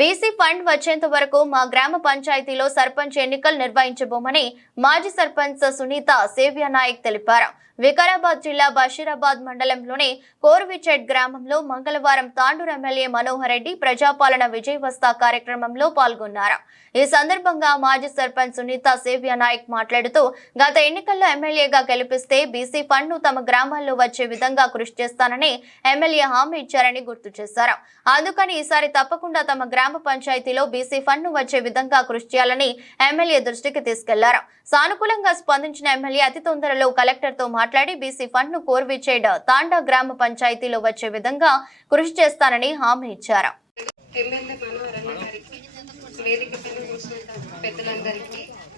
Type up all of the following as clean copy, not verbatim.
BC fund వచ్చేంత వరకు మా గ్రామ పంచాయతీలో సర్పంచ్ ఎన్నికలు నిర్వహించబోమని మాజీ సర్పంచ్ సునీత సేవ్య నాయక్ తెలిపారు. వికారాబాద్ జిల్లా బషీరాబాద్ మండలంలోని కోర్విచెట్ గ్రామంలో మంగళవారం తాండూరు ఎమ్మెల్యే మనోహర్ రెడ్డి ప్రజాపాలన విజయవస్తా కార్యక్రమంలో పాల్గొన్నారు. ఈ సందర్భంగా మాజీ సర్పంచ్ సునీత సేవ్య నాయక్ మాట్లాడుతూ గత ఎన్నికల్లో ఎమ్మెల్యేగా గెలిపిస్తే బీసీ ఫండ్ ను తమ గ్రామాల్లో వచ్చే విధంగా కృషి చేస్తానని ఎమ్మెల్యే హామీ ఇచ్చారని గుర్తు చేశారు. అందుకని ఈసారి తప్పకుండా తమ గ్రామ పంచాయతీలో బీసీ ఫండ్ ను వచ్చే విధంగా కృషి చేయాలని ఎమ్మెల్యే దృష్టికి తీసుకెళ్లారు. సానుకూలంగా స్పందించిన ఎమ్మెల్యే అతి తొందరలో కలెక్టర్ తో మాట్లాడి బీసీ ఫండ్ ను కోర్విచేడ్ తాండా గ్రామ పంచాయతీలో వచ్చే విధంగా కృషి చేస్తానని హామీ ఇచ్చారు.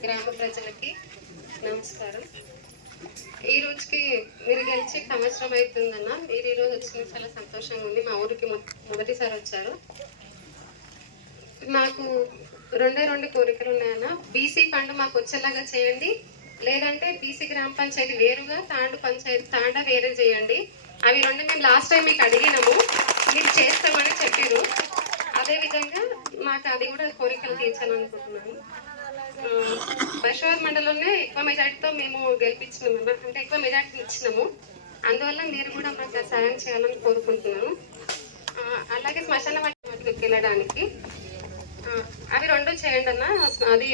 గ్రామ ప్రజలకి నమస్కారం. ఈ రోజుకి మీరు గెలిచి సంవత్సరం అవుతుందన్న. మీరు ఈ రోజు వచ్చిన చాలా సంతోషంగా ఉంది. మా ఊరికి మొదటిసారి వచ్చారు. మాకు రెండు కోరికలు ఉన్నాయన్న. బీసీ ఫండ్ మాకు వచ్చేలాగా చేయండి, లేదంటే బీసీ గ్రామ పంచాయతీ వేరుగా తాండా వేరే చేయండి. అవి రెండు మేము లాస్ట్ టైం మీకు అడిగినాము, మీరు చేస్తామని చెప్పారు. అదేవిధంగా మాకు అది కూడా కోరికలు తీర్చాలనుకుంటున్నాను. బషీరాబాద్ మండలంలోనే ఎక్కువ మెజార్టీతో మేము గెలిపించినాము, అంటే ఎక్కువ మెజార్టీ ఇచ్చినాము. అందువల్ల మీరు కూడా మాకు సాయం చేయాలని కోరుకుంటున్నాను. అలాగే శ్మశాన వాటికి వెళ్ళడానికి అవి రెండు చేయండి అన్న. అది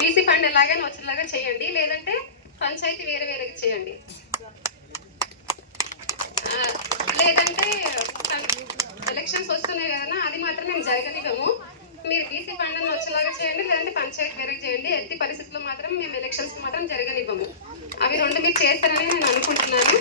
బీసీ ఫండ్ ఎలాగైనా వచ్చేలాగా చేయండి, లేదంటే పంచాయతీ వేరేగా చేయండి. లేదంటే ఎలక్షన్స్ వస్తున్నాయి కదన్నా, అది మాత్రం మేము జరగనివ్వము. మీరు బీసీ ఫండ్ అని వచ్చేలాగా చేయండి, లేదంటే పంచాయతీ వేరే చేయండి. ఎట్టి పరిస్థితుల్లో మాత్రం మేము ఎలక్షన్స్ మాత్రం జరగనివ్వము. అవి రెండు మీరు చేస్తారని నేను అనుకుంటున్నాను.